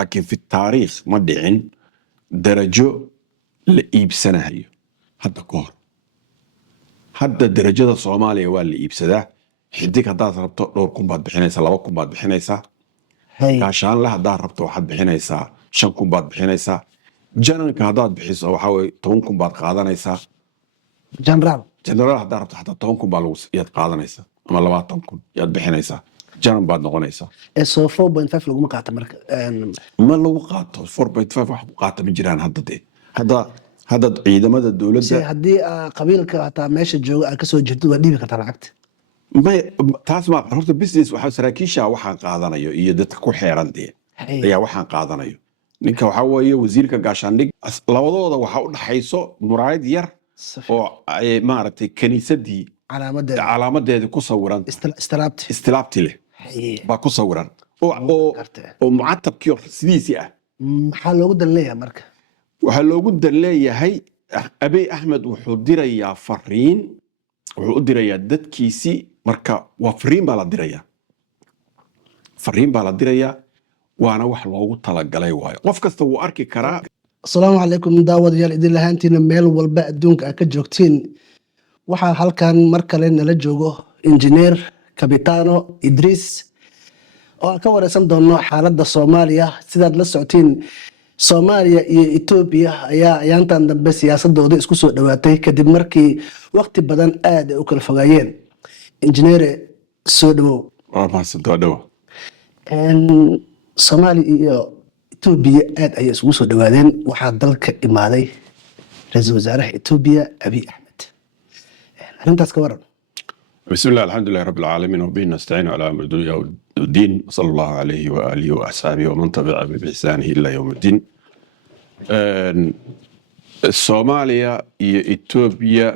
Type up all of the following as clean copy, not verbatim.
لكن في التاريخ ما دعين درجة لإيب سنة هي هذا كهر هذا درجة الصومالية واللي إيب سده حديك هذا ربطه دوركم بعد بحنيسة لواكم بعد بحنيسة عشان له هذا ربطه واحد بحنيسة شنكم بعد بحنيسة جنرك هذا بحيث أو حاول تونكم بعد قادنيسة جنرال هذا ربطه حتى تونكم بعد يد قادنيسة أما لو تونكم يد بحنيسة جنرال بعد نقونيسة سو 4.5 لو ما قاعد مرك ما لو قاطه 4.5 واحد قاطه من جيران هذا دي هذا ciidamada dawladda haddii qabiilka hataa meesha jooga aad ka soo jirto waa dhibi kartaa lacagta ma taas ma horta business waxa saraakiisha waxaan qaadanayo iyo dadka ku xeeran dee ayaa waxaan qaadanayo ninka waxa weeye wasiirka gaashaandhig labadooda waxa u dhaxayso muraayad yar oo ay maaragtay kaniisadii calaamadeeda ku sawiran istilaabti leh ba ku sawiran oo mucatabkii sidiisii ah maxaa loogu dan leeyahay marka waxaa loogu dan leeyahay Abiy Ahmed wuxuu dirayaa fariin wuxuu u dirayaa dadkiisii marka waa fariin baa la dirayaa waana wax loogu talagalay waayo qof kasta wuu arki karaa assalaamu calaykum daawadayaal idin lahaantiina meel walba adduunka aad ka joogtiin waxaa halkan mar kale nala joogo injineer Capitano Idris oo aan ka wareysan doono xaaladda Soomaaliya sidaad la socotiin Soomaaliya iyo Ethiopia ayaa ayaantan dambe siyaasadooda isku soo dhawaatay kadib markii waqti badan aad ay u kala fogaayeen injineer soo dhawow Soomaaliya iyo Ethiopia aad ay isku soo dhawaadeen waxaa dalka imaaday ra'iisul wasaaraha Ethiopia Abiy Ahmed arintaas ka waran بسم الله الحمد لله رب العالمين وبه نستعين على أمر الدنيا والدين صلى الله عليه وآله وأصحابه ومن تبعه بإحسانه إلى يوم الدين الصوماليا إثيوبيا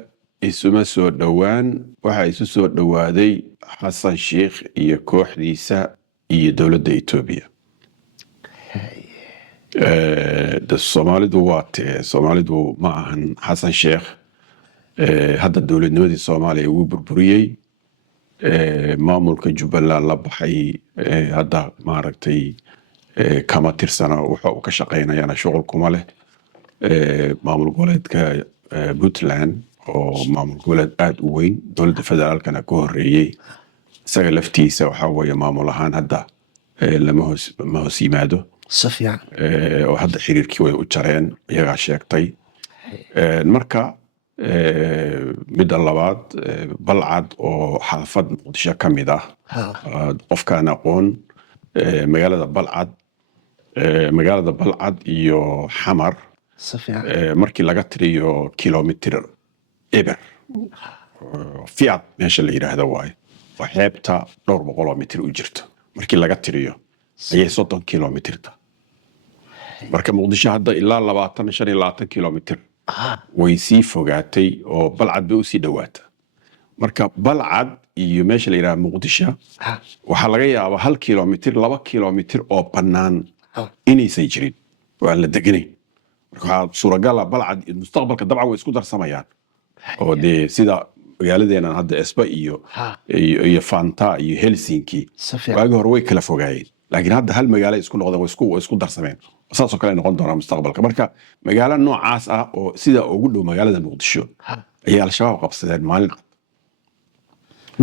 اسمه سو دوان waxa isu soo dhawaaday Xasan Sheikh iyo kooxdiisa iyo dawladda Ethiopia Soomaalidu ma ahan Xasan Sheikh hadda dawladnimadii Soomaaliya uu burburiyay maamulka Jubbaland la baxay hadda maaragtay kama tirsana waxa uu ka shaqeynayana shughul kuma leh maamul goboleedka Puntland oo maamul goboleed aad u weyn dowladda federaalkana ka horeeyay isaga laftiisa waxa weeye maamul ahaan hadda lama hoos yimaado safiyan oo hadda xiriirkii way u jareen iyaga sheegtay marka midda labaad balcad oo xaafad muqdisho ka mid ah qofkaan aqoon magaalada balcad iyo xamar markii laga tiriyo kilomitir eber fiad meesha la yiraahdo waaye waa xeebta dhowr boqol oo mitir u jirto markii laga tiriyo ayay 30 kilomitirta marka muqdisho hadda ilaa 25 kilomitir way sii fogaatay oo balcad bay u sii dhawaata marka balcad iyo meesha la yiraahdo muqdisho waxa laga yaabaa 1 kilomitir 2 kilomitir oo bannaan inaysan jirin waa la deganay marka suuragal ah balcad mustaqbalka dabcan way isku darsamayaan oo dee sida magaaladeena hadda Esba iyo Fanta iyo Helsinki waagi hore way kala fogaayeen laakiin hadda hal magaalo isku noqdeen way isku darsameen saasoo kale noqon doona mustaqbalka marka magaalo noocaas ah oo sida ugu dhow magaalada Muqdisho ayaa al-shabaab qabsadeen maalin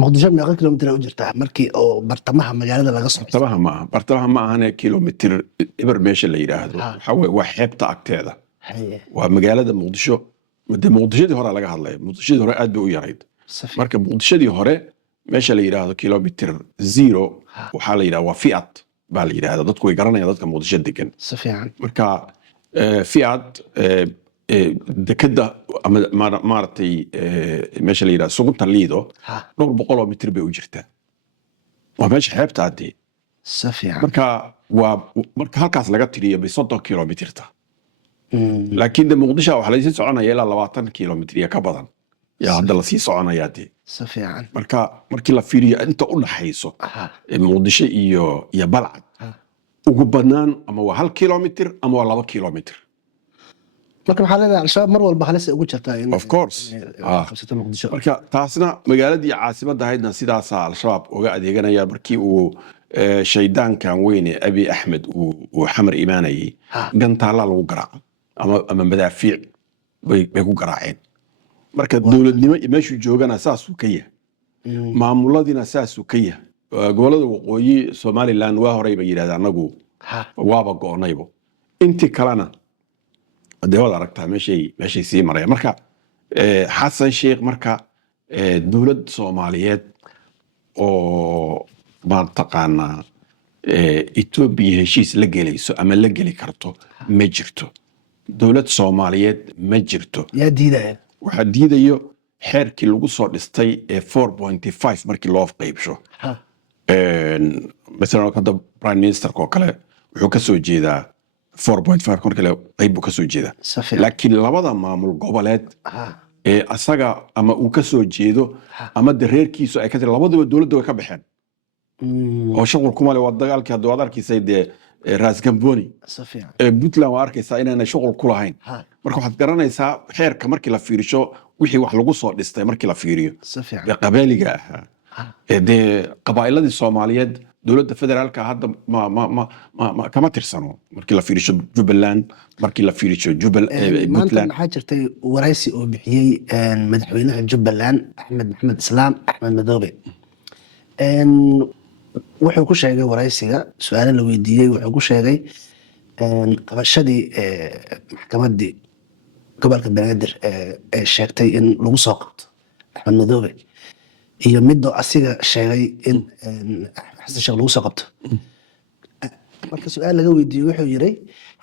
Muqdisho meeqa kilomitir u jirtaa markii oo bartamaha magaalada laga soo bartamaha ma ahane kilomitir ibar meesha la yiraahdo waxa way waa xeebta agteeda waa magaalada Muqdisho muqdishadii hore laga hadlay muqdishadii hore aad bay u yarayd marka muqdishadii hore meesha la yiraahdo kilomitir 0 waxa la yiraahdaa waa fiat baa la yiraahdaa dadku way garanayaan dadka muqdisho degan safiyan marka fiat dekada maartay meesha la yiraahdo sugunta liido dhowr boqol oo mitir bay u jirtaa waa meesha xeebta aadii safiyan marka halkaas laga tiriyo bay 30 kilomitirta laakiin de muqdisho waxa la sii soconaya ilaa 20 kilomitir ka badan yaa hadda la sii soconaya de safiyan markii la fiiriyo inta u dhaxayso muqdisho iyo balcad ugu banaan ama waa 1 kilomitir ama waa 2 kilomitir marka maxaa leedahay al-shabaab mar walba halis ugu jirtaa of course marka taasna magaaladii caasimadda ahaydna sidaas al-shabaab uga adeeganaya markii uu shaydaankan weyne abi axmed uu xamar imaanayay gantaalaa lagu garaaco ama madaafiic bay ku garaaceen marka dowladnimo meeshuu joogana saasuu ka yahay maamuladiina saasuu ka yahay gobolada waqooyi somaliland waa horey ba yidhahda anagu waaba go'naybo intii kalena dee waad aragtaa meeshay sii maraya marka xasan sheekh marka dowlad soomaaliyeed oo mataqaanaa etoobiya heshiis la gelayso ama la geli karto ma jirto dowlad soomaaliyeed ma jirto yaa diidaya waxaa diidayo xeerkii lagu soo dhistay ee 4.5 markii loo qaybsho masalan hadda prime ministerka oo kale wuxuu ka soo jeedaa 4.5 markii qayb buu ka soo jeedaa laakiin labada maamul goboleed ee asaga ama uu ka soo jeedo ama dareerkiisu ay ka tiri labaduba dowladda way ka baxeen oo shaqul kuma leh waa dagaalkii hadda waad arkaysay dee raas gamboni puntland waa arkaysaa inaanay shuqul ku lahayn marka waxaad garanaysaa xeerka markii la fiirisho wixii wax lagu soo dhistay markii la fiiriyo ee qabaaliga ahaa dee qabaa'iladii soomaaliyeed dowladda federaalka hadda kama tirsano markii la fiirisho jubbaland markii la fiirisho maanta maxaa jirtay waraysi oo bixiyey madaxweynaha jubbaland axmed maxamed islaam axmed madoobe wuxuu ku sheegay waraysiga su-aalo la weydiiyey wuxuu ku sheegay qabashadii maxkamaddii gobolka banaadir ee sheegtay in lagu soo qabto axmed madoobe iyo midoo asiga sheegay in xasan sheekh lagu soo qabto marka su-aal laga weydiiyey wuxuu yiri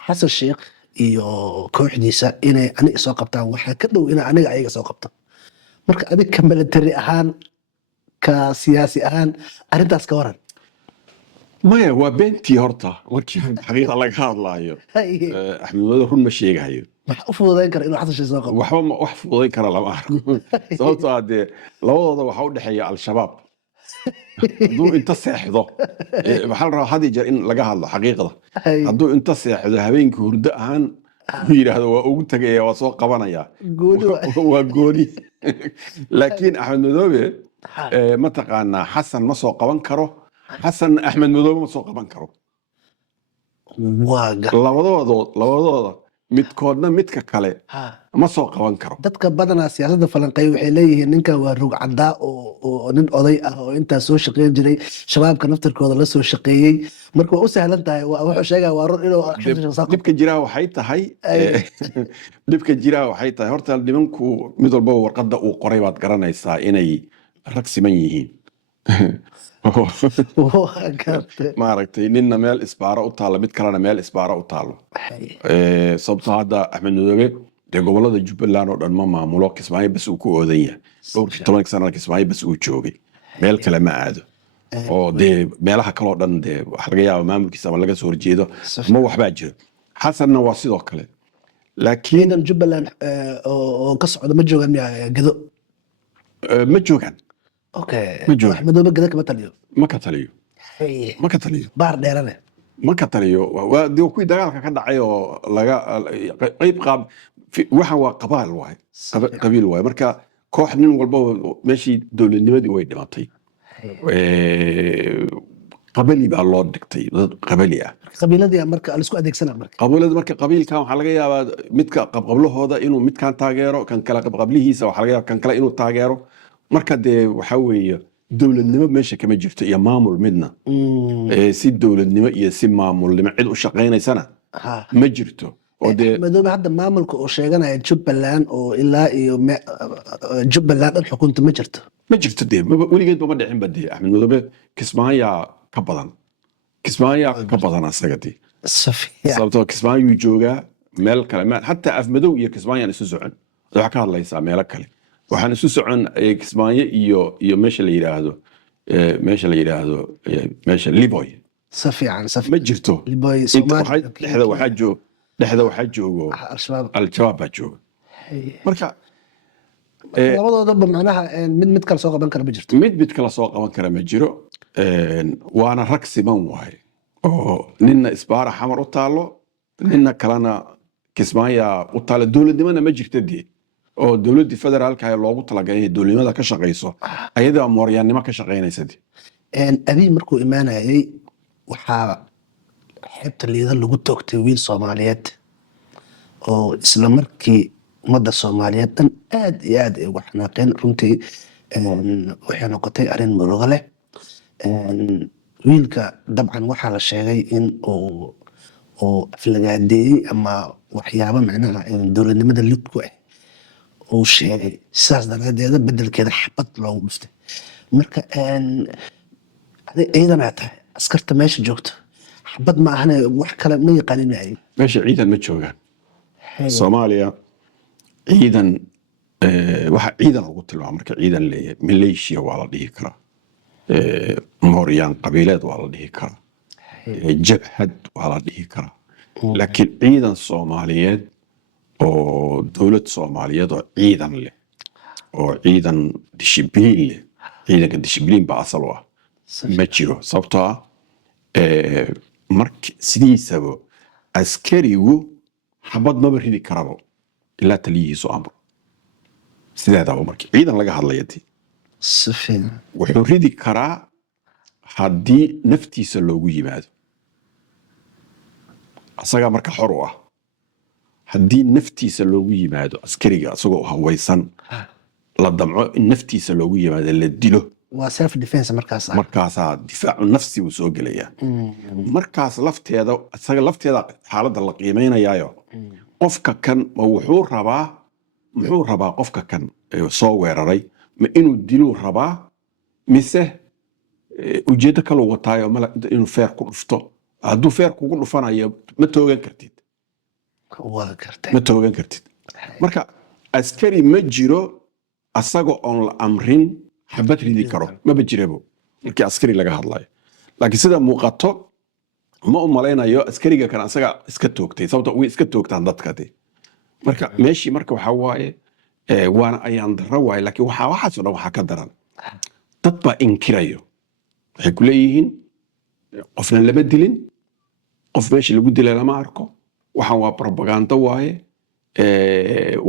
xasan sheekh iyo kooxdiisa inay aniga soo qabtaan waxaa ka dhow in aniga ayaga soo qabto marka adig ka military ahaan ka siyaasi ahaan arrintaas ka waran maya waa beentii horta markii xaqiiqa laga hadlaayo axmed madoobe run ma sheegayo wax u fududayn kara inuu xasan sheekh soo qabto waxba wax fududayn kara lama arko sababtoo ah dee labadooda waxaa u dhexeeya al-shabaab hadduu inta seexdo waxaa la rabaa had iyo jeer in laga hadlo xaqiiqda hadduu inta seexdo habeenkii hurdo ahaan u yidhaahdo waa ugu tegaya waa soo qabanaya waa gooni laakiin axmed madoobe mataqaanaa xasan ma soo qaban karo xasan axmed madoobe ma soo qaban karo labadooda midkoodna midka kale ma soo qaban karo dadka badanaa siyaasadda falanqeey waxay leeyihiin ninkan waa rog caddaa oo nin oday ah oo intaas soo shaqeyn jiray shabaabka naftirkooda la soo shaqeeyey marka waa u sahlan tahay wuxuu sheegaa waa run inuu dhibka jiraa waxay tahay dhibka jiraa waxay tahay horta nimanku mid walbaba warqadda uu qoray baad garanaysaa inay rag siman yihiin maaragtay ninna meel isbaaro u taalo mid kalena meel isbaaro u taalo sababtoo hadda axmed madoobe dee gobolada jubbaland oo dhan ma maamulo kismaayo bas uu ku oodan yahay dhowrkii 10 sanana kismaayo bas uu joogay meel kale ma aado oo dee meelaha kaloo dhan dee waxa laga yaaba maamulkiisa ama laga soo horjeedo ma waxbaa jiro xasanna waa sidoo kale laakiin jubbaland oo ka socda ma joogaan gado ma joogaan axmed madoobe gado kama taliyo ma ka taliyo baar dheerane ma ka taliyo waa kuwii dagaalka ka dhacay oo laga qayb qaab waxaan waa qabiil waaye marka koox nin walba meeshii dowladnimadii way dhimatay qabali baa loo dhigtay dad qabali ah qabiiladii marka la isku adeegsana marka qabiilkan waxaa laga yaabaa midka qabqablahooda inuu midkan taageero kan kale qabqablihiisa waxaa laga yaabaa kan kale inuu taageero marka dee waxaa weeye dowladnimo meesha kama jirto iyo maamul midna si dowladnimo iyo si maamulnimo cid u shaqaynaysana ma jirto oo dee madoobe hadda maamulka oo sheeganaya jubbaland oo ilaa iyo jubbaland dhan xukunta ma jirto dee weligeedba ma dhicinba dee axmed madoobe kismaayaa ka badan asaga dee sababtoo kismaayuu joogaa meel kale xataa afmadow iyo kismaayaan isu socon waxaa ka hadlaysaa meelo kale waxaan isu socon kismaayo iyo meesha la yidhaahdo meesha liboy ma jirto dhexda waxaa joogo al-shabaab baa jooga marka labadoodaba macnaha mid kala soo qaban kara ma jirto mid kala soo qaban kara ma jiro waana rag siman waaye oo ninna isbaara xamar u taalo ninna kalena kismaaya u taalo dowladnimona ma jirta dee oo dowladdii federaalka loogu talagalay inay dowladnimada ka shaqayso ayadaa mooryaannimo ka shaqaynaysa abiy markuu imaanayay waxaa xeebta liida lagu toogtay wiil soomaaliyeed oo isla markii ummadda soomaaliyeed dhan aad iyo aad ay uga xanaaqeen runtii. waxay noqotay arrin murugo leh. wiilka dabcan waxaa la sheegay in uu aflagaadeeyey ama waxyaabo macnaha dowladnimada lid ku ah uu sheegay, sidaas daraadeeda bedelkeeda xabad loogu dhuftay. marka adig ciidanaa tahay, askarta meesha joogto xabad ma ahane wax kale ma yaqaanin ay meesha ciidan ma joogaan. Soomaaliya ciidan waxa ciidan lagu tilmaamo marka ciidan leeyahay maleeshiya waa la dhihi karaa, mooryaan qabiileed waa la dhihi karaa, jabhad waa la dhihi karaa. laakiin ciidan Soomaaliyeed oo dowlad Soomaaliyeed oo ciidan leh oo ciidan dishibliin leh, ciidanka dishibliin baa asal u ah ma jiro. sababtoo ah marka sidiisaba askarigu xabad maba ridi karabo ilaa taliyihiisu amro. sideedaba markii ciidan laga hadlaya si fiican wuxuu ridi karaa haddii naftiisa loogu yimaado, asagaa marka xor u ah. haddii naftiisa loogu yimaado askariga asagoo hawaysan la damco in naftiisa loogu yimaado la dilo, waa self defense markaasaa difaacu nafsi uu soo gelayaa. markaas lafteeda isaga lafteeda xaaladda la qiimeynayaayo qofka kan muxuu rabaa qofka kan soo weeraray ma inuu diluu rabaa mise ujeeddo kaloo wataayo inuu feer ku dhufto. hadduu feer kugu dhufanayo ma toogan kartid. marka askari ma jiro asaga oon la amrin xabad ridi karo, maba jirabo markii askari laga hadlayo. laakiin sida muuqato ma u malaynayo askariga kan asaga iska toogtay, sababto way iska toogtaan dadka. marka meeshii marka waxaa waaye waana ayaan darro waaye. laakiin waxaasoo dhan waxaa ka daran dad baa inkirayo, waxay ku leeyihiin qofna lama dilin, qof meesha lagu dilay lama arko, waxaan waa propaganda waaye,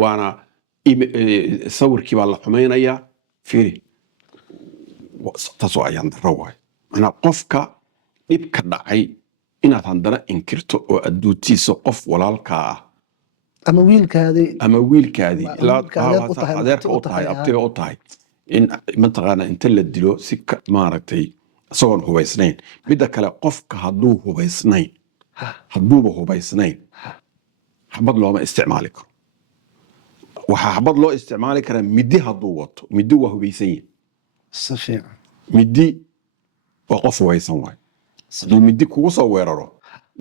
waana sawirkii baa la xumaynayaa. fiiri, taasoo ayaan darro waaye. manaa qofka dhibka dhacay inaad haddana inkirto oo adduutiisa qof walaalkaa ah ama wiilkaadii adeerka u tahay, abtiga u tahay, in mataqaana inta la dilo si maaragtay isagoon hubaysnayn. midda kale qofka hadduuba hubaysnayn xabad looma isticmaali karo. waxaa xabad loo isticmaali karaa midi hadduu wato. midi waa hubaysan yihin, midi waa qof hubaysan waay. hadduu midi kugu soo weeraro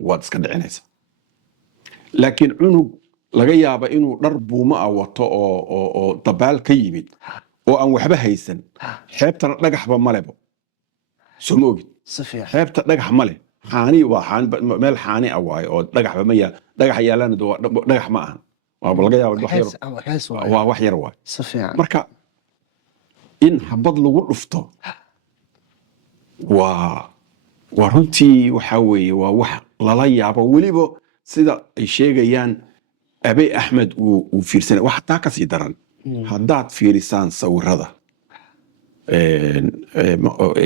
waad iska dhicinaysaa. laakiin cunug laga yaaba inuu dhar buuma ah wato oo dabaal ka yimid oo aan waxba haysan, xeebtana dhagaxba malebo, soo ma ogid. xeebta dhagax male, xaani waa meel xaani ah waaye oo dhagaxba ma yaal. dhagax yaalana dhagax ma ahan, waa laga yaaba waa wax yar waay. marka in xabad lagu dhufto waa runtii waxaa weeye waa wax lala yaabo. weliba sida ay sheegayaan Abiy Ahmed uu fiirsanay wax taa ka sii daran. haddaad fiirisaan sawirada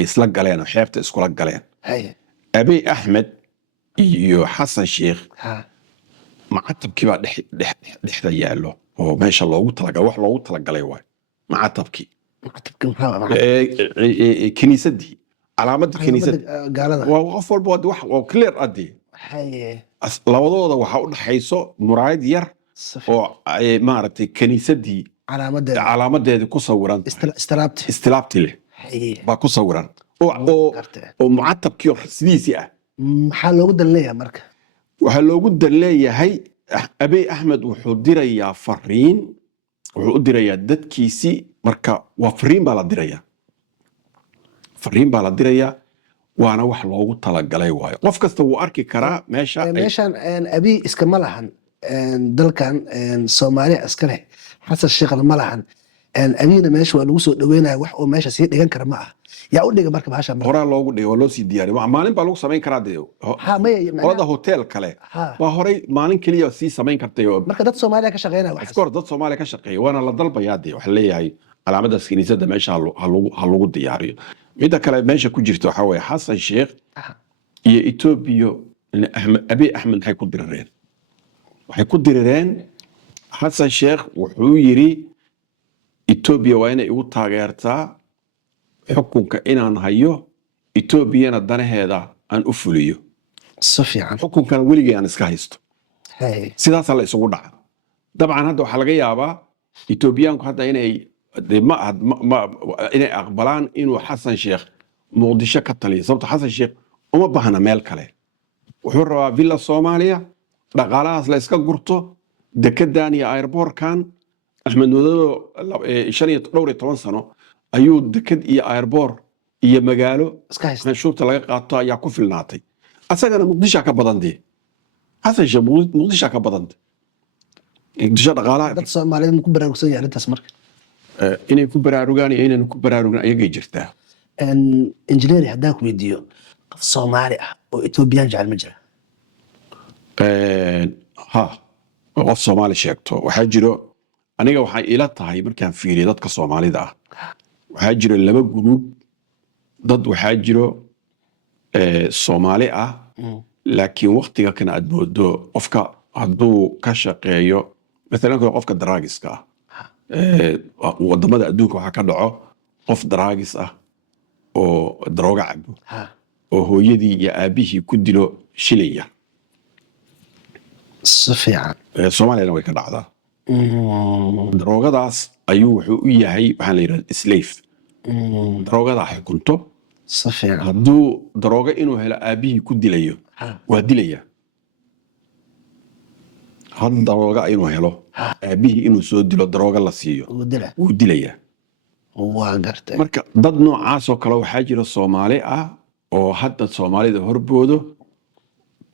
isla galeen oo xeebta iskula galeen, Abiy Ahmed iyo Xasan Sheikh macatabkii baa dhexda yaallo oo meesha loogu talagalay, wax loogu talagalay waay. macatabkii kiniisadii, calaamadda kiniisadda waa qof walba waa clear adii. labadooda waxaa u dhaxayso muraayad yar oo maaragtay kiniisadii calaamadeedii ku sawiran, istilaabti leh baa ku sawiran oo mucatabkii sidiisii ah. maxaa loogu dan leeyahay marka? waxaa loogu dan leeyahay Abiy Ahmed wuxuu dirayaa fariin, wuxuu u dirayaa dadkiisii. marka waa fariin baa la dirayaa, waana wax loogu talagalay waayo. qof kasta wuu arki karaa meeshan Abiy iskama lahan dalkan, Soomaaliya iska leh, Xasan Sheekhna ma lahan. Abiyna meesha waa lagu soo dhaweynaya, wax oo meesha sii dhigan kara ma ah. yaa u dhiga marka bahasha horaa loogu dhigay, waa loo sii diyaariyay. maalin baa lagu samayn karaa qolada hotel kale waa horay maalin keliya sii samayn kartay. marka dad Soomaaliya ka shaqeynaya dad Soomaaliya ka shaqeeya waana la dalbayaa. waxa leeyahay calaamadaas kiniisadda meesha ha lagu diyaariyo. midda kale meesha ku jirta waxaa weeye Xasan Sheikh iyo Ethiopia Abiy Ahmed waxay ku dirireen Xasan Sheekh wuxuu yiri Ethiopia waa inay ugu taageertaa xukunka inaan hayo Ethiopiana danaheeda aan u fuliyo si fiican xukunkan weligii aan iska haysto hay sidaas la isugu dhaca dabcan hadda waxa laga yaabaa Ethiopiaanku hadda inay inay aqbalaan inuu Xasan Sheekh Muqdisho ka taliyo sababtoo Xasan Sheekh uma baahna meel kale wuxuu rabaa villa Soomaaliya dhaqaalahaas la iska gurto dekedan iyo airportkan Axmed Madoobe 15 sano ayuu deked iyo airport iyo magaalo iska haysta canshuurta laga qaato ayaa ku filnaatay asagana Muqdisho ka badantay Xasan Sheekh Muqdisho ka badantay Muqdisho dhaqaalaha dad Soomaaliyeed ku baraarugsan yahay intaas marka inay ku baraarugaan iyo inay ku baraarugaan ayagay jirtaa engineer haddaan ku weydiiyo qof Soomaali ah oo Ethiopian jecel ma jira ha qof Soomaali sheegto waxaa jiro aniga waxay ila tahay markaan fiiriyo dadka Soomaalida ah waxaa jiro laba group dad waxaa jiro Soomaali ah laakiin waqtiga kana aad moodo qofka hadduu ka shaqeeyo مثلا qofka daraagiska ah wadamada adduunka waxa ka dhaco qof daraagis ah oo darooga cabo oo hooyadii iyo aabihii ku dilo shilaya si fiican Soomaaliya way ka dhacdaa daroogadaas ayuu wuxuu u yahay waxaan la yiraahdaa slave daroogada xukunto si fiican hadduu darooga inuu helo aabihii ku dilayo waa dilaya had darooga inuu helo aabihii inuu soo dilo darooga la siiyo wuu dilaya waa gartay marka dad noocaas oo kale waxaa jira Soomaali ah oo hadda Soomaalida horboodo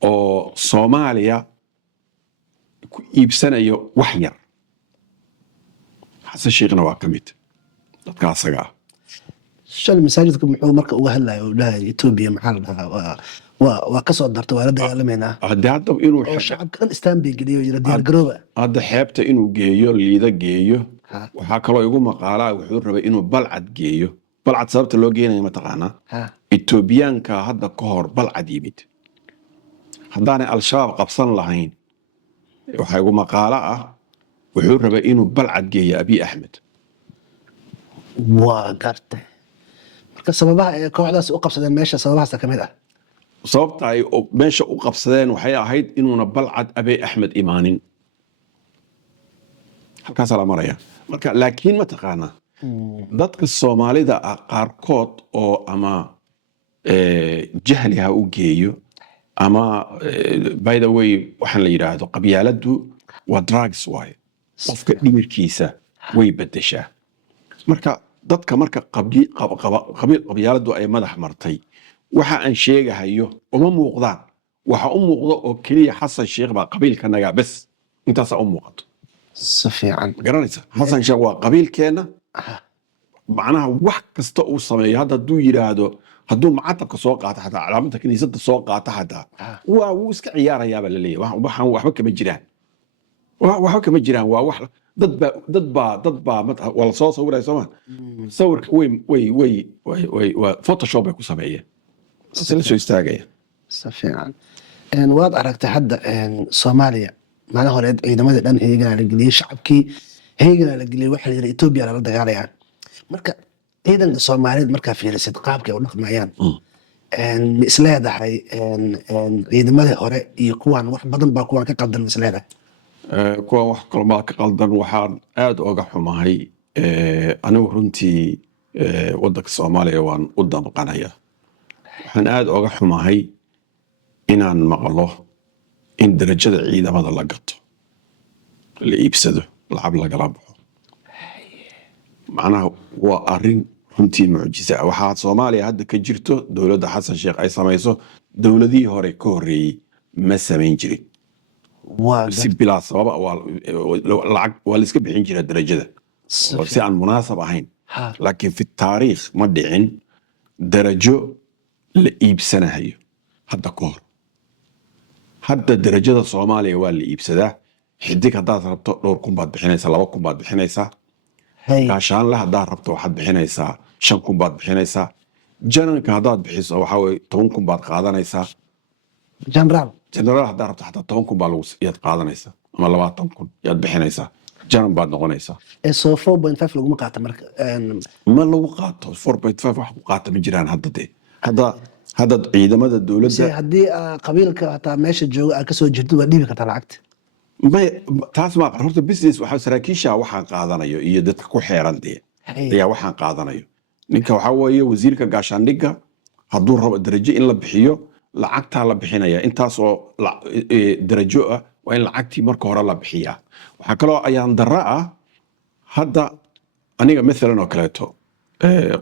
oo Soomaaliya ku iibsanayo wax yar Xasan Sheekhna waa kamid dadka asaga shal masaajidku muxuu marka uga hadlayo ilaahay Ethiopia maxaa la dhahaa waa ka soo darto waa la dagaalamayna hadda inuu shacabka dhan istaanbay geliyo yira diyaar garooba hadda xeebta inuu geeyo liida geeyo waxaa kaloo igu maqaalaa wuxuu rabay inuu balcad geeyo balcad sababta loo geenayo ma taqaanaa Ethiopiaanka hadda ka hor balcad yimid haddaanay al-shabaab qabsan lahayn waxaa igu maqaala ah wuxuu rabay inuu balcad geeyo Abiy Ahmed waa gartay marka sababaha ay kooxdaas u qabsadeen meesha sababahaas ka mid ah sababta ay meesha u qabsadeen waxay ahayd inuuna balcad Abiy Ahmed imaanin halkaas la maraya marka laakiin ma taqaanaa dadka Soomaalida qaarkood oo ama jahliha u geeyo ama by the way waxaan la yiraahdo qabyaaladu waa drugs way qofka dhimirkiisa way bedeshaa marka dadka marka qabyaaladu ay madax martay waxa aan sheegahayo uma muuqdaan waxa u muuqdo oo kaliya Xasan Sheekh baa qabiilkanaga bas intaas u muuqato si fiican garanaysa Xasan Sheekh waa qabiilkeena macnaha wax kasta uu sameeyo hadda duu yiraahdo hadduu macatabka soo qaato xataa calaamada kaniisadda soo qaato xataa waa wuu iska ciyaarayaaba la leeyahay waxaan waxba kama jiraan waa wax dad baa wala soo sawiraya Soomaa sawirka way photoshop ay ku sameeyeen sila soo istaagaya si fiican waad aragtay hadda Soomaaliya maalin hore ciidamada dhan heegana la geliyay shacabkii heegana la geliyay waxa la yiraahdaa Ethiopia la dagaalayaan marka ciidanka Soomaaliyeed marka fiirisid qaabkay u dhaqmayaan isleedahay ciidamadii hore iyo kuwan wax badan baa kuwan ka qaldan isleedahay kuwan wax kalma ka qaldan waxaan aad uga xumahay anigu runtii wadanka Soomaaliya waan u damqanaya waxaan aad uga xumahay inaan maqlo in darajada ciidamada la gato la iibsado lacag lagala baxo macnaha waa arrin runtii mucjiso ah waxaa Soomaaliya hadda ka jirto dowladda Xasan Sheekh ay samayso dowladihii hore ka horeeyay ma samayn jirin waa si bilaa sabab lacag waa la iska bixin jiray darajada si aan munaasab ahayn laakiin fi taariikh ma dhicin darajo la iibsanayo hadda ka hor hadda darajada Soomaaliya waa la iibsadaa xidig haddaad rabto 2,000 baad bixinaysaa 2,000 baad bixinaysaa gaashaan la haddaad rabto waxaad bixinaysaa 5,000 baad bixinaysaa jananka haddaad bixiso waxaa weye 10 kun baad qaadanaysaa. generaal generaal haddaa rabto xataa 10 kun baa yaad qaadanaysaa ama 20 kun yaad bixinaysaa, janan baad noqonaysaa. soo 4.5 laguma qaata marka ma lagu qaato 4.5 wax ku qaata ma jiraan hadda dee hadda ciidamada dowladda haddii qabiilka hataa meesha jooga aad kasoo jirto waa dhiibi kartaa lacagta. taas ma horta business waxaa saraakiisha waxaan qaadanayo iyo dadka ku xeeran dee ayaa waxaan qaadanayo. ninka waxaa weeye wasiirka gaashaandhigga hadduu rabo darajo in la bixiyo lacagtaa la bixinaya, intaasoo darajo ah waa in lacagtii marka hore la bixiyaa. waxaa kaloo ayaan dara ah hadda aniga maalan oo kaleeto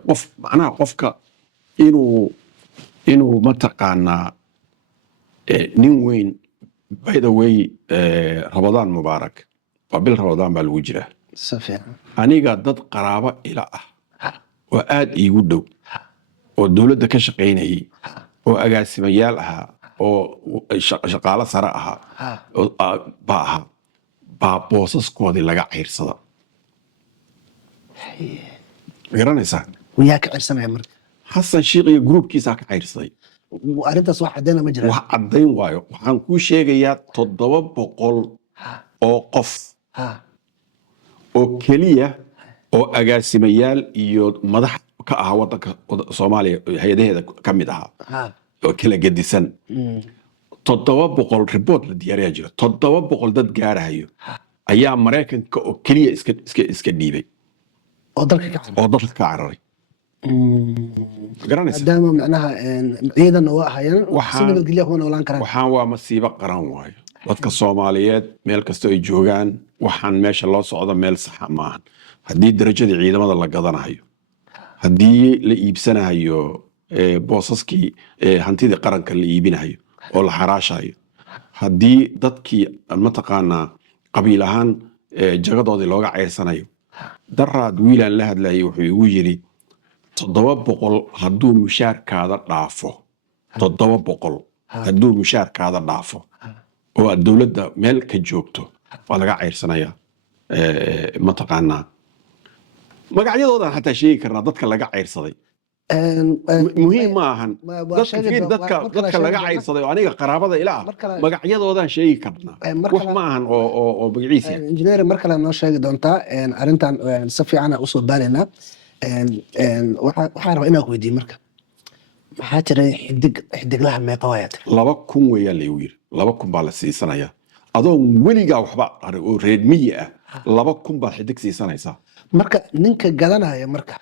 qof macnaha qofka inuu mataqaanaa nin weyn. by the way Ramadaan mubaarak waa bil Ramadaan baa lagu jiraa. aniga dad qaraabo ila ah oo aad iigu dhow oo dowladda ka shaqaynayay oo agaasimayaal ahaa oo shaqaalo sare ahaa baa boosaskoodii laga ceyrsada. garanaysaa yaa ka cirsanaya marka xasan sheekh iyo gruubkiisaa ka ceyrsaday. arrintaas wax caddeyn ma jiraan. wax caddayn waayo waxaan kuu sheegayaa 700 oo qof oo keliya oo agaasimayaal iyo madax ka ah waddanka Soomaaliya hay'adaheeda ka mid ahaa oo kala gedisan 700 report la diyaariyaa jira 700 dad gaarayo ayaa Mareykanka oo keliya iska dhiibay oo dalka ka cararay. garanaysaa maadaama macnaha ciidan oo ahayeen si nabadgelyo ku noolaan karaan. waxaan waa masiibo qaran waayo. dadka Soomaaliyeed meel kasta ay joogaan waxaan meesha loo socdo meel sax maahan. haddii darajada ciidamada la gadanayo, haddii la iibsanayo boosaskii hantidii qaranka la iibinayo oo la xaraashayo, haddii dadkii mataqaanaa qabiil ahaan jagadoodii looga ceyrsanayo. daraad wiilaan la hadlayay wuxuu igu yiri 700 hadduu mushaarkaada dhaafo 700 hadduu mushaarkaada dhaafo oo aad dowladda meel ka joogto waa laga ceyrsanayaa. mataqaanaa magacyadoodan xataa sheegi karnaa dadka laga ceyrsaday. muhiim ma ahan dadka laga ceyrsaday oo aniga qaraabada ila ah magacyadoodan sheegi karnaa. wax ma ahan oo magaciisa injineer mar kale noo sheegi doontaa arrintan si fiican u soo baaraynaa. waxaan rabaa inaan ku weydiiyo marka maxaa jiray xidiglaha meeqa waayad 2,000 weeyaan lagu yiri 2,000 baa la siisanaya adoon weligaa waxba oo reer miyi ah 2,000 baa xidig siisanaysaa. marka ninka gadanaya marka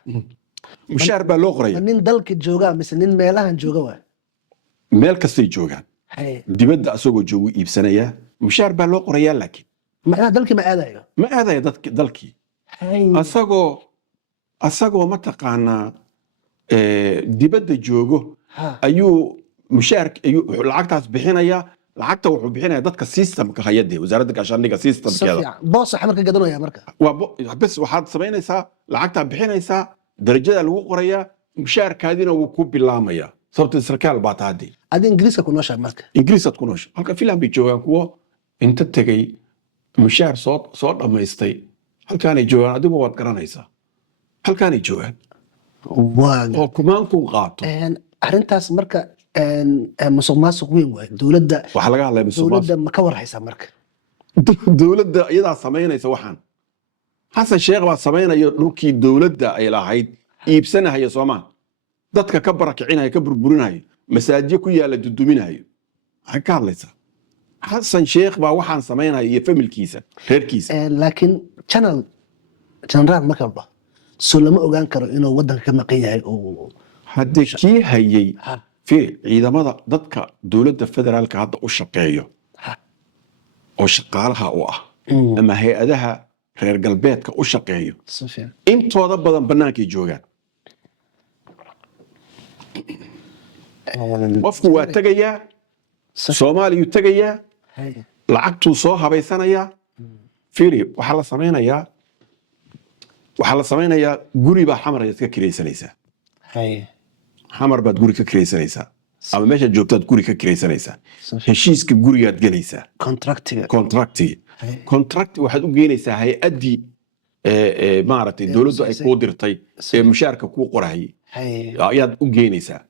mushaar baa loo qoraya. nin dalka jooga mise nin meelahan jooga waa meel kastay joogaan dibadda asagoo joogu iibsanaya mushaar baa loo qorayaa. laakiin macnaha dalkii ma aadayo dalkii asagoo mataqaanaa dibadda joogo ayuu lacagtaas bixinaya. lacagta wuxuu bixinaya dadka systemka hay'adda wasaaradda gaashaandhigga systemkeeda boos xamar ka gadanaya marka bas waxaad samaynaysaa lacagtaa bixinaysaa darajada lagu qorayaa mushaarkaadina wuu ku bilaamaya sababta sarkaal baa taadi. adi ingiriiska ku nooshaa marka ingiriisaad ku noosha halka filan bay joogaan kuwo inta tegay mushaar soo dhammaystay halkaanay joogaan. adigu waad garanaysaa halkaanay joogaan oo kumaankuu qaato. arrintaas marka musuq maasuq weyn waay dowladda. waxaa laga hadlaya dowladda ma ka warhaysaa marka dowladda iyadaa samaynaysa waxaan. xasan sheekh baa samaynaya dhulkii dowladda ay lahayd iibsanahaya Soomaa dadka ka barakicinaya ka burburinayo masaajid ku yaala duduminayo. waxay ka hadlaysaa xasan sheekh baa waxaan samaynaya iyo familkiisa reerkiisa. laakiin general marka walba soo lama ogaan karo inuu waddanka ka maqan yahay oo haddii kii hayay ciidamada dadka dowladda federaalka hadda u shaqeeyo oo shaqaalaha u ah ama hay-adaha reer galbeedka u shaqeeyo intooda badan bannaankay joogaan. qofku waa tegayaa Soomaaliyuu tegayaa lacagtuu soo habaysanayaa. waxaa la samaynayaa guri baa xamar ayaad ka kiraysanaysaa. xamar baad guri ka kiraysanaysaa ama meeshaad joogtaad guri ka kiraysanaysaa. heshiiska gurigaad gelaysaa contracti waxaad u geynaysaa hay-addii maaragtay dowladdu ay kuu dirtay ee mushaarka kuu qorahayay ayaad u geynaysaa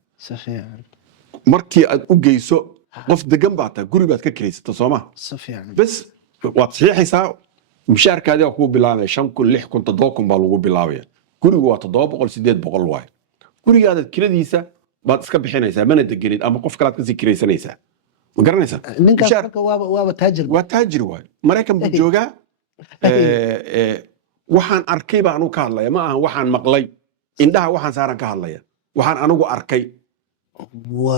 markii aad u geyso qof degan baa tahay guri baad ka kiraysata sooma bes waad saxiixaysaa mushaarkaadii waa kuu bilaabaya 5,000 6,000 7,000 baa lagu bilaabaya gurigu waa 700 800 waaye gurigaadaad kiradiisa baad iska bixinaysaa mana degenid ama qof kalaad kasii kiraysanaysaa ma garanaysaa ninkaas marka waaba taajir waa taajir waaye maraykan buu joogaa waxaan arkay baan anu ka hadlaya ma ahan waxaan maqlay indhaha waxaan saaran ka hadlaya waxaan anigu arkay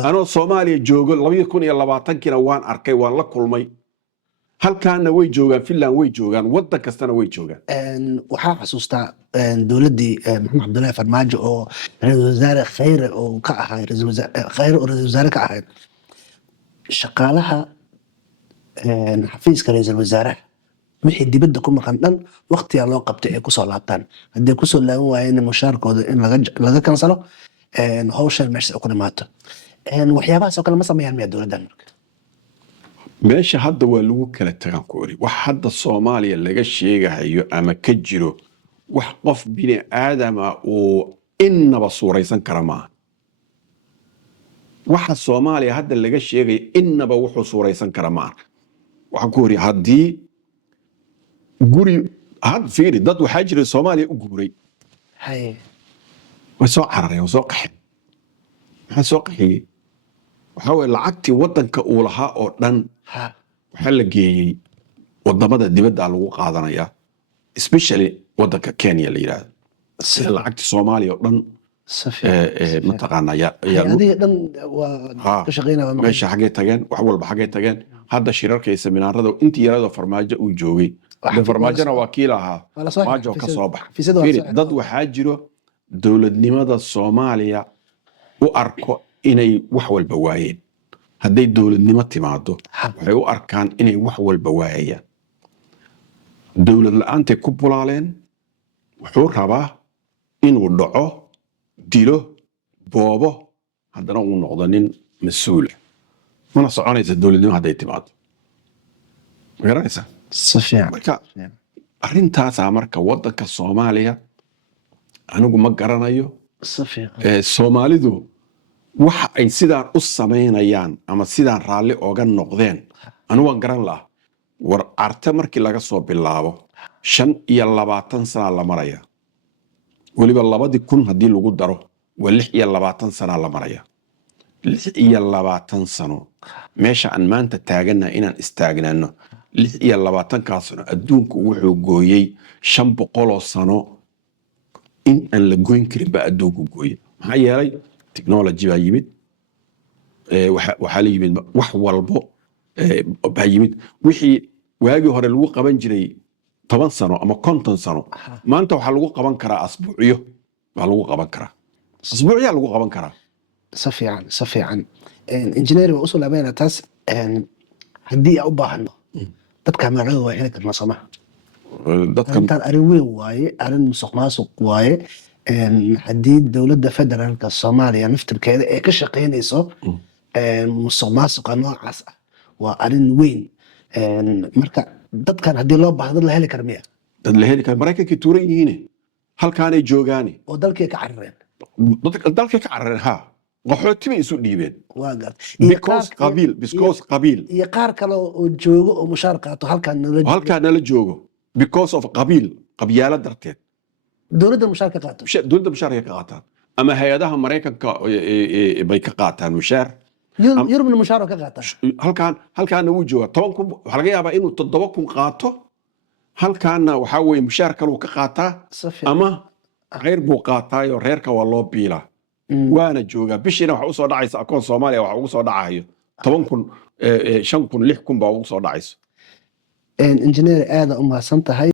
anoo Soomaaliya joogo 2020 waan arkay waan la kulmay halkaana way joogaan Finland way joogaan wadan kastana way joogaan waxaa xasuustaa dowladii Maxamed Cabdullaahi Farmaajo oo ra'iisul wasaare khayr oo ka ahaa ra'iisul wasaare ka ahaa shaqaalaha xafiiska ra'iisul wasaaraha wixii dibadda ku maqan dhan waqtiga loo qabtay ay ku soo laabtaan haddii ku soo laaban waayeen mushaarkooda in laga kansalo hawshan meesha ku dhimaato waxyaabahaas oo kale ma sameeyaan miyaa dowladdan marka meesha hadda waa lagu kala tagan ku ori wax hadda Soomaaliya laga sheegayo ama ka jiro wax qof bini aadama oo inaba suuraysan kara ma waxa Soomaaliya hadda laga sheegay inaba wuxuu suuraysan kara ma waxa ku ori hadii guri had fiiri dad waxa jira Soomaaliya u guuray wasoo cararay wasoo qaxay waxa soo qaxay waxa way lacagtii wadanka uu lahaa oo dhan waxa la geeyay wadamada dibadda lagu qaadanaya especially wadanka Kenya la yiraahdo sida lacagtii Soomaaliya oo dhan ma taqaanaya adiga dhan waa ka shaqeynaa meesha xagee tageen wax walba xagee tageen hadda shirarka iyo seminaarada intii yarada farmaajo uu joogay farmaajona wakiil ahaa maajo ka soo bax dad waxaa jiro dowladnimada Soomaaliya u arko inay wax walba waayeen hadday dowladnimo timaado waxay u arkaan inay wax walba waayayaan dowlad la'aantay ku bulaaleen wuxuu rabaa inuu dhaco dilo boobo haddana uu noqdo nin mas'uul mana soconaysa dowladnimo hadday timaado ma garanaysaa marka arrintaas marka wadanka Soomaaliya anigu ma garanayo Soomaalidu waxa ay sidaan u sameynayaan ama sidaan raalli ooga noqdeen anigu waan garan lahaa war arte markii laga soo bilaabo 25 sano la maraya waliba 2000 hadii lagu daro waa 26 sano la maraya 26 sano meesha aan maanta taagana inaan istaagnaano 26 sano adduunku wuxuu gooyay 500 sano in aan la goyn karin ba adduunku gooyay maxaa yeelay technology baa yimid waxa la yimid wax walbo baa yimid wixii waagi hore lagu qaban jiray 10 sano ama 50 sano maanta waxa lagu qaban karaa asbuuciyo waa lagu qaban karaa asbuuciyo lagu qaban karaa safiican engineer waa usoo laabayna taas haddii aan u baahno dadka magacooda waa heli karnaa Soomaa dadkan arrin weyn waaye arrin musuqmaasuq waaye haddii dowladda federaalka Soomaaliya naftirkeeda ay ka shaqeynayso musuqmaasuqa noocaas ah waa arrin weyn marka dadkan haddii loo baahdo dad la heli karo miya dad la heli karo Mareykankii tuuran yihiin halkaanay joogaan oo dalkii ka carareen dalkii ka carareen ha qaxooti bay isu dhiibeen waa gad because qabiil iyo qaar kale oo joogo oo mushaar qaato halkaan nala joogo because of qabiyaala darteed dowladda mushaar ka qaato dowladda mushaar ka qaataan ama hay'adaha Mareykanka bay ka qaataan mushaar yurubna mushaar ka qaataan halkaan uu jooga 10,000 waxa laga yaabaa inuu 7,000 qaato halkaana waxa weeye mushaar kale uu ka qaataa ama غير بوقاتايو reerka waa loo biila waana jooga bishina waxa u soo dhacaysa akoon Soomaaliya waxa ugu soo dhacayo 10,000 5,000 6,000 baa ugu soo dhacayso engineer aad u mahadsan tahay